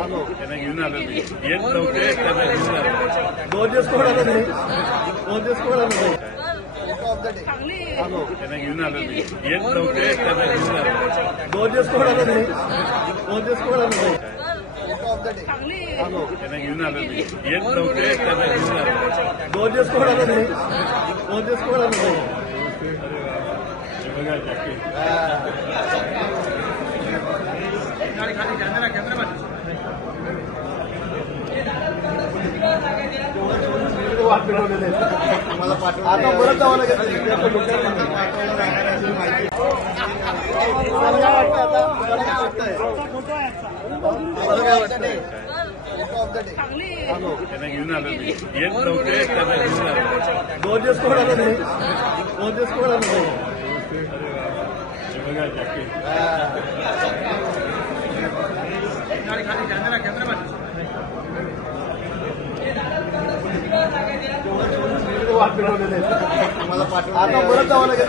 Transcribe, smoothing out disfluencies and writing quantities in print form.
त्यांना घेऊन आलो मी येत नव्हते त्यांना घेऊन आलो 2 दिवस कोण आलं नाही 2 दिवस कोण आलं नाही त्यांना घेऊन आलो मी येत नव्हते त्यांना घेऊन आलो 2 दिवस कोण आलं नाही 2 दिवस कोण आलं नाही त्यांना घेऊन आलो मी येत नव्हते त्यांना घेऊन आलो 2 दिवस कोण आलं नाही 2 दिवस कोण आलं नाही हे बघा जॅकेट वाट पेटवलेले आता परत जावं लागेल त्यांना घेऊन आलो मी येत नव्हते त्यांना घेऊन आलो 2 दिवस कोण आलं नाही 2 दिवस कोण आलं नाही हे बघा जॅकेट वाट पेटवलेले आता परत जावं लागेल